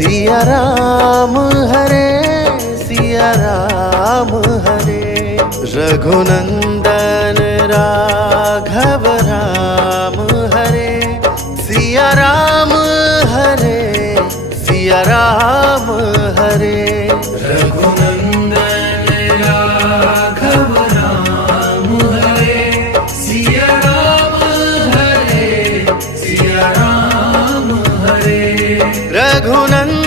Siya Ram Hare Siya Ram Hare. Raghunandan Raghav Ram Hare Siya Ram Hare Siya Ram Hare. Raghunandan Raghav Ram Hare Siya Ram Hare Siya Ram Hare. Raghunandan